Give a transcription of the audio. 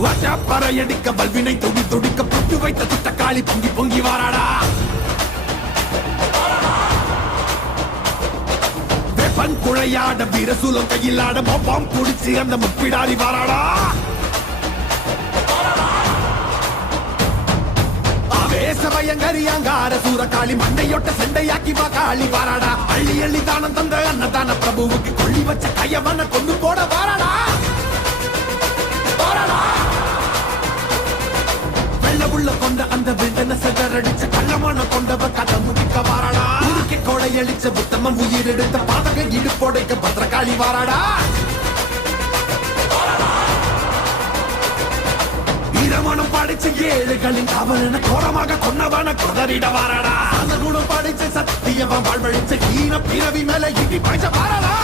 பறையடிக்க வல்வினை துடி துடிக்க புட்டு வைத்த துட்டக்காளி பொங்கி பொங்கி வாராடா. வெப்பன் குழையாட வீரசூலம் கையிலாட மொப்பாம் குடிச்சு அந்த முப்பிடாரி வாராடா. ஆவேசபயங்கரியாங்கார சூரகாளி மண்டையொட்ட செண்டையாக்கி வா காளி வாராடா. அள்ளி அள்ளி தானம் தந்த அன்னதான பிரபுவுக்கு கொள்ளி வச்ச கையவன கொண்டு போட வாராடா. உள்ள கொண்ட அந்த விண்டன செதறடிச்ச கள்ளமான கொண்டவ கதை முடிக்க வாராடா. உருக்கி கொடையளிச்ச புத்தமன் உயிர் எடுத்த பாதக இடுப்போடைக்க பத்திரகாளி வாராடா. இரமணம் படிச்ச ஏழுகளின் அவன கோரமாக கொன்னவன கொதறிட வாராடா. அந்த குணம் படிச்ச சத்தியவன் வாழ்வழிச்ச ஈன பிறவி மேல இடி பாய்ச்ச வாராடா.